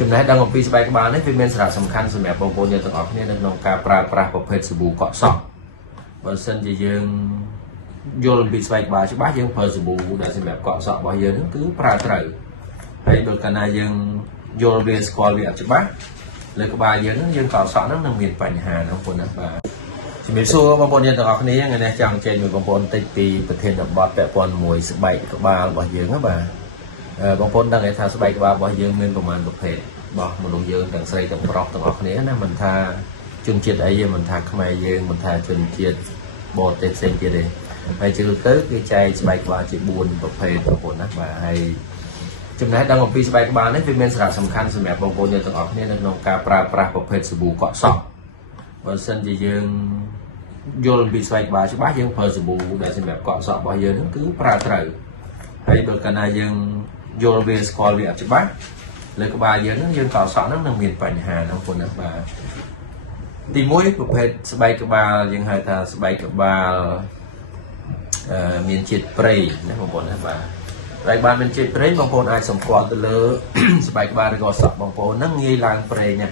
ចំណេះដឹងអំពីស្បែកក្បាលនេះវាមានសារៈសំខាន់សម្រាប់បងប្អូនយើងទាំងអស់គ្នានៅក្នុងការប្រើប្រាស់ប្រភេទសាប៊ូកក់សក់បើសិនជាយើងយល់អំពីស្បែកក្បាលច្បាស់យើងប្រើសាប៊ូដែលសម្រាប់កក់សក់របស់យើងហ្នឹងគឺប្រើត្រូវហើយបើកាលណាយើងយល់វាស្គាល់វាអត់ច្បាស់លើក្បាលយើងហ្នឹងយើងកក់សក់ហ្នឹងនឹងមានបញ្ហាណាបងប្អូនណាបាទជំរាបសួរបងប្អូនយើងទាំងអស់គ្នាថ្ងៃនេះចង់ជែកមួយបងប្អូនតិចពីប្រធានបទពាក់ព័ន្ធមួយស្បែកក្បាលរបស់យើងណាបាទបងប្អូនដឹងថាស្បែកក្បាលរបស់យើងមានប្រមាណប្រភេទរបស់មនុស្សយើងទាំងស្រីទាំងប្រុសទាំងអស់គ្នាណាមិនថាជនជាតិអីទេមិនថាខ្មែរយើងមិនថាជនជាតិបរទេសផ្សេងទៀតទេហើយជាទូទៅគឺចែកស្បែកក្បាលជា4ប្រភេទបងប្អូនណាបាទហើយចំណេះដឹងអំពីស្បែកក្បាលនេះវាមានសារៈសំខាន់សម្រាប់បងប្អូនយើងទាំងអស់គ្នានៅក្នុងការប្រើប្រាស់ប្រភេទសាប៊ូកក់សក់បើសិនជាយើងយល់អំពីស្បែកក្បាលច្បាស់យើងប្រើសាប៊ូដែលសម្រាប់កក់សក់របស់យើងហ្នឹងគឺប្រើត្រូវហើយបើកាលណាយើងយល់វាស្គាល់វាអត់ច្បាស់លើក្បាលយើងហ្នឹងយើងកក់សក់ហ្នឹងនឹងមានបញ្ហាណាបងប្អូនណាបាទទី1ប្រភេទស្បែកក្បាលយើងហៅថាស្បែកក្បាលមានជាតិប្រេងណាបងប្អូនណាបាទហើយបានមានជាតិប្រេងបងប្អូនអាចសម្គាល់ទៅលើស្បែកក្បាលឬក៏សក់បងប្អូនហ្នឹងងាយឡើងប្រេងណា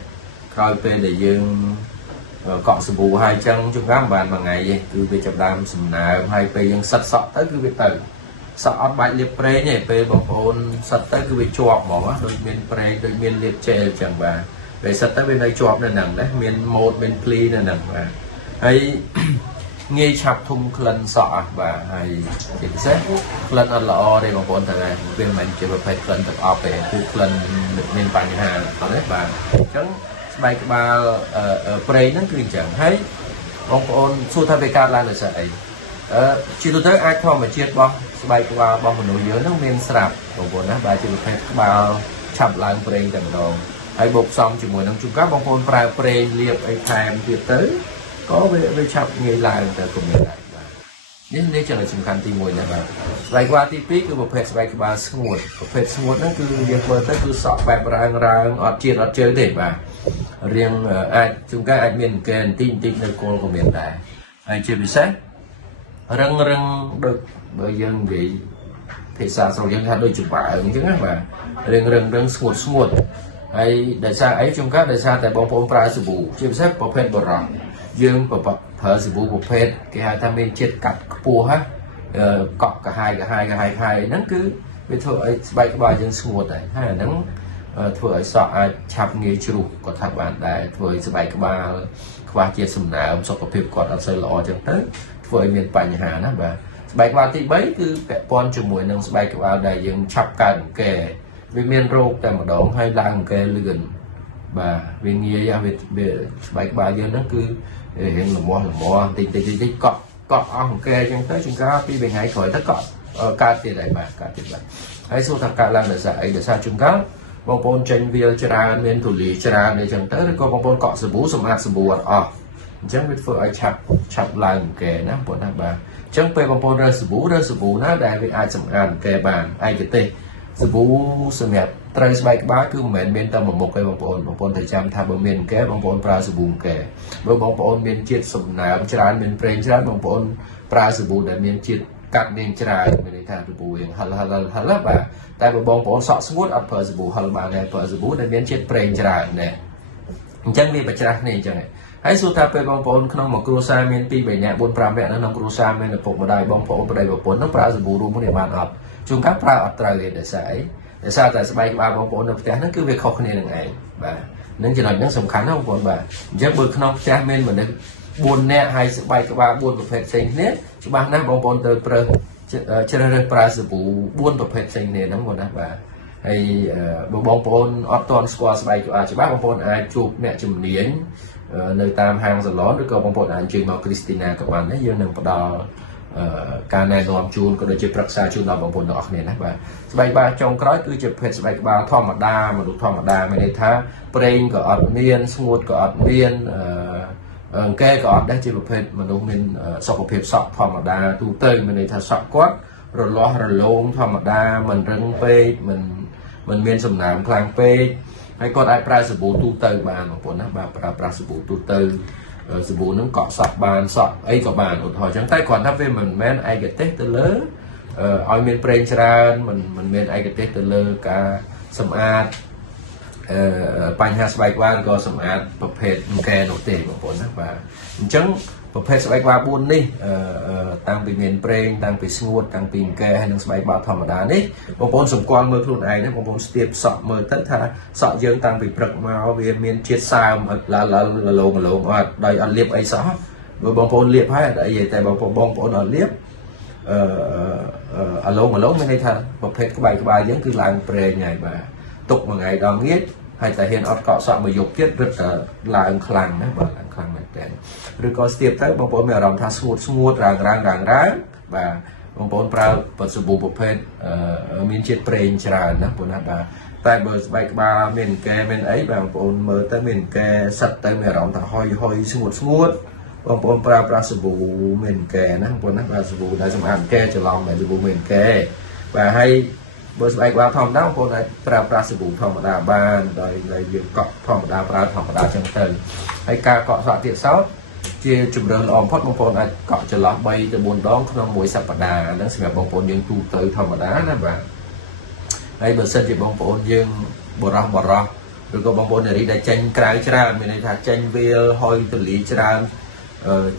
ក្រោយពេលដែលយើងកក់សាប៊ូហើយអញ្ចឹងជួនកាលមិនបានមួយថ្ងៃទេគឺវាចាប់ដើមសំណើមហើយពេលយើងសិតសក់ទៅគឺវាទៅសក់អត់បាច់លាបប្រេងទេពេលបងប្អូនសិតទៅគឺវាជាប់ហ្មងដូចមានប្រេងដូចមានលាបជែលអញ្ចឹងបាទពេលសិតទៅវានៅជាប់នៅហ្នឹងណាមានម៉ូតមានភ្លីនៅហ្នឹងបាទហើយងាយឆាប់ធុំក្លិនសក់បាទហើយជាពិសេសក្លិនអត់ល្អទេបងប្អូនទាំងហ្នឹងវាមិនមែនជាប្រភេទក្លិនទឹកអប់ទេគឺក្លិនមានបញ្ហាអត់ទេបាទអញ្ចឹងស្បែកក្បាលប្រេងហ្នឹងគឺអញ្ចឹងហើយបងប្អូនសួរថាវាកើតឡើងដោយសារអីជាទូទៅអាចធម្មជាតិរបស់ស្បែកក្បាលរបស់មនុស្សយើងហ្នឹងមានស្រាប់បងប្អូនណាបាទជាប្រភេទក្បាលឆាប់ឡើងប្រេងតែម្ដងហើយបូកផ្សំជាមួយនឹងជួនកាលបងប្អូនប្រើប្រេងលាបអីថែមទៀតទៅក៏វាឆាប់ងាយឡើងទៅក៏មានដែរបាទនេះចំណុចសំខាន់ទី1ណាបាទស្បែកក្បាលទី2គឺប្រភេទស្បែកក្បាលស្ងួតប្រភេទស្ងួតហ្នឹងគឺយើងមើលទៅគឺសក់បែបរើងអត់ជាតិអត់ជើងទេបាទរៀងអាចជួនកាលអាចមានអង្គែបន្តិចនៅគល់ក៏មានដែរហើយជាពិសេសរឹងដូចបើយើងនិយាយភាសាស្រុកយើងថាដូចច្បើអញ្ចឹងណាបាទរឹងស្ងួតហើយដោយសារអីជួនកាលដោយសារតែបងប្អូនប្រើសាប៊ូជាពិសេសប្រភេទបរោះយើងប្រើសាប៊ូប្រភេទគេហៅថាមានជាតិកាត់ខ្ពស់ហ៎កក់កាហាយហ្នឹងគឺវាធ្វើឲ្យស្បែកក្បាលយើងស្ងួតដែរហើយអាហ្នឹងធ្វើឲ្យសក់អាចឆាប់ងាយជ្រុះក៏ថាបានដែរធ្វើឲ្យស្បែកក្បាលខ្វះជាតិសំណើមសុខភាពគាត់អត់សូវល្អចឹងទៅធ្វើឲ្យមានបញ្ហាណាបាទស្បែកក្បាលទី3គឺពាក់ព័ន្ធជាមួយនឹងស្បែកក្បាលដែលយើងឆាប់កើតអង្គែវាមានរោគតែម្ដងហើយឡើងអង្គែលឿនបាទវាងាយវាស្បែកក្បាលយើងហ្នឹងគឺរៀងល្មមតិចកក់អស់អង្គែចឹងទៅជួនកាលពី3ថ្ងៃក្រោយទៅកក់កើតទៀតហើយបាទកើតទៀតបាទហើយសួរថាកើតឡើងដោយសារអីដោយសារជួនកាលបងប្អូនចេញវាលច្រើនមានទូលាយច្រើនអីចឹងទៅឬក៏បងប្អូនកក់សាប៊ូសម្អាតសាប៊ូអត់អស់អញ្ចឹងវាធ្វើឲ្យឆាប់ឡើងអង្គែណាបងប្អូនណាបាទអញ្ចឹងពេលបងប្អូនរើសសាប៊ូណាដែលវាអាចសម្អាតអង្គែបានឯកទេសសាប៊ូសម្រាប់ត្រូវស្បែកក្បាលគឺមិនមែនមានតែមួយមុខទេបងប្អូនត្រូវចាំថាបើមានអង្គែបងប្អូនប្រើសាប៊ូអង្គែបើបងប្អូនមានជាតិសំណើមច្រើនមានប្រេងច្រើនបងប្អូនប្រើសាប៊ូដែលមានជាតិកាត់មានច្រើនមានន័យថាសាប៊ូវាហិលបាទតែបើបងប្អូនសក់ស្ងួតអត់ប្រើសាប៊ូហិលបានដែរប្រើសាប៊ូដែលមានជាតិប្រេងច្រើនណាអញ្ចឹងវាបច្ច្រាស់គ្នាអញ្ចឹងហើយសួរថាពេលបងប្អូនក្នុងមួយគ្រួសារមាន2 3នាក់4 5នាក់នៅក្នុងគ្រួសារមានឪពុកម្ដាយបងប្អូនប្តីប្រពន្ធនឹងប្រើសាប៊ូរួមគ្នាបានអត់ជួនកាលប្រើអត់ត្រូវទេដោយសារអីដោយសារតែស្បែកក្បាលបងប្អូននៅផ្ទះហ្នឹងគឺវាខុសគ្នានឹងឯងបាទនឹងចំណុចហ្នឹងសំខាន់ណាស់បងប្អូនបាទអញ្ចឹងបើក្នុងផ្ទះមានមនុស្ស4នាក់ហើយស្បែកក្បាល4ប្រភេទផ្សេងគ្នាច្បាស់ណាស់បងប្អូនត្រូវជ្រើសរើសប្រើសាប៊ូ4ប្រភេទផ្សេងគ្នាហ្នឹងបងណាបាទហើយបើបងប្អូនអត់ទាន់ស្គាល់ស្បែកក្បាលច្បាស់បងប្អូនអាចជួបអ្នកជំនាញនៅតាមហាងសាឡនឬក៏បងប្អូនអាចអញ្ជើញមក Christina ក៏បានដែរយើងនឹងផ្ដល់ការណែនាំជូនក៏ដូចជាប្រឹក្សាជូនដល់បងប្អូនទាំងអស់គ្នាណាបាទស្បែកក្បាលចុងក្រោយគឺជាប្រភេទស្បែកក្បាលធម្មតាមនុស្សធម្មតាមានន័យថាប្រេងក៏អត់មានស្ងួតក៏អត់មានអង្គែក៏អត់ដែរជាប្រភេទមនុស្សមានសុខភាពសក់ធម្មតាទូទៅមានន័យថាសក់គាត់រលាស់រលោងធម្មតាមិនរឹងពេកមិនមានសំណើមខ្លាំងពេកហើយគាត់អាចប្រើសាប៊ូទូទៅបានបងប្អូនណាបាទប្រើប្រាស់សាប៊ូទូទៅសាប៊ូហ្នឹងកក់សក់បានសក់អីក៏បានឧទាហរណ៍អញ្ចឹងតែគ្រាន់តែវាមិនមែនឯកទេសទៅលើឲ្យមានប្រេងច្រើនមិនមែនឯកទេសទៅលើការសម្អាត បញ្ហាស្បែកក្បាលក៏សម្អាតប្រភេទកែនោះទេបងប្អូនណាបាទអញ្ចឹងប្រភេទស្បែកក្បាល4នេះតាំងពីមានប្រេងតាំងពីស្ងួតតាំងពីកែហើយនិងស្បែកក្បាលធម្មតានេះបងប្អូនសម្គាល់មើលខ្លួនឯងណាបងប្អូនស្ទាបសក់មើលទៅថាសក់យើងតាំងពីព្រឹកមកវាមានជាតិសើមឡងអត់ដោយអត់លាបអីសោះបើបងប្អូនលាបហើយអត់អីទេតែបងប្អូនអត់លាបឡងមានន័យថាប្រភេទក្បែកក្បាលយើងគឺឡើងប្រេងហើយបាទទុកមួយថ្ងៃដល់ងាយហើយតែហ៊ានអត់កក់សក់មួយយប់ទៀតរឹតតែឡើងខ្លាំងណាបាទឡើងខ្លាំងមែនតើឬក៏ស្ទាបទៅបងប្អូនមានអារម្មណ៍ថាស្ងួតរាងបាទបងប្អូនប្រើបទសាប៊ូប្រភេទមានជាតិប្រេងច្រើនណាបងប្អូនណាបាទតែបើស្បែកក្បាលមានកែមានអីបងប្អូនមើលទៅមានកែសិតទៅមានអារម្មណ៍ថាហុយស្ងួតបងប្អូនប្រើប្រាស់សាប៊ូមានកែណាបងប្អូនណាបាទសាប៊ូដែលសម្អាតកែច្រឡំតែសាប៊ូមានកែបាទហើយបើស្បែកក្បាលធម្មតាបងប្អូនអាចប្រើប្រាស់សាប៊ូធម្មតាបានដោយយើងកក់ធម្មតាប្រើធម្មតាចឹងទៅហើយការកក់សក់ទៀតសោតជាជំរឿនល្អបំផុតបងប្អូនអាចកក់ចន្លោះ3ទៅ4ដងក្នុងមួយសប្តាហ៍ហ្នឹងសម្រាប់បងប្អូនយើងទូទៅធម្មតាណាបាទហើយបើសិនជាបងប្អូនយើងបរោះឬក៏បងប្អូននារីដែលចេញក្រៅច្រើនមានន័យថាចេញវាលហុយទលីច្រើន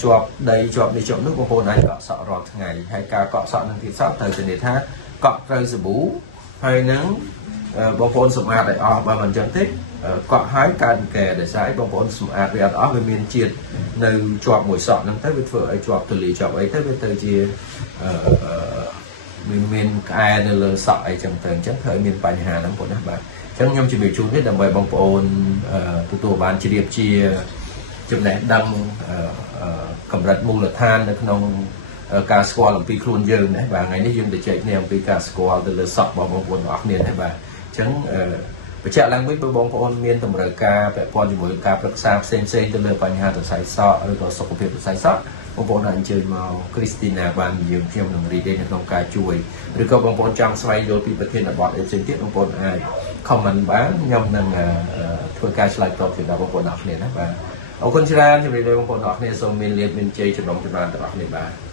ជាប់ដីជាប់នេះជាប់នោះបងប្អូនអាចកក់សក់រាល់ថ្ងៃហើយការកក់សក់នឹងទៀតសោតត្រូវធានាថាកក់ត្រូវសាប៊ូហើយនឹងបងប្អូនសម្អាតឲ្យអស់បើមិនអញ្ចឹងទេកក់ហើយកើតកែដោយសារបងប្អូនសម្អាតវាអត់អស់វាមានជាតិនៅជាប់មួយសក់ហ្នឹងទៅវាធ្វើឲ្យជាប់ទលីជាប់អីទៅវាទៅជាមានក្អែនៅលើសក់អីចឹងទៅអញ្ចឹងធ្វើឲ្យមានបញ្ហាហ្នឹងបងប្អូនណាបាទអញ្ចឹងខ្ញុំជម្រាបជូននេះដើម្បីបងប្អូនទទួលបានជ្រាបជាចំណេះដឹងកម្រិតមូលដ្ឋាននៅក្នុងការស្គាល់អំពីខ្លួនយើងណាបាទថ្ងៃនេះយើងទៅចែកគ្នាអំពីការស្គាល់ទៅលើសក់របស់បងប្អូនទាំងអស់គ្នាណាបាទអញ្ចឹងបញ្ជាក់ឡើងវិញបើបងប្អូនមានតម្រូវការពាក់ព័ន្ធជាមួយការប្រឹក្សាផ្សេងទៅលើបញ្ហាសរសៃសក់ឬក៏សុខភាពសរសៃសក់បងប្អូនអាចអញ្ជើញមក Christina បានយើងខ្ញុំនឹងរីករាយនៅក្នុងការជួយឬក៏បងប្អូនចង់ស្វែងយល់ពីប្រធានបទផ្សេងទៀតបងប្អូនអាច comment បានខ្ញុំនឹងធ្វើការឆ្លើយតបជូនដល់បងប្អូនទាំងអស់គ្នាណាបាទអរគុណច្រើនជម្រាបលាបងប្អូនទាំងអស់គ្នាសូមមានលាភមានជ័យចំណងចម្រើនទាំងអស់គ្នាបាទ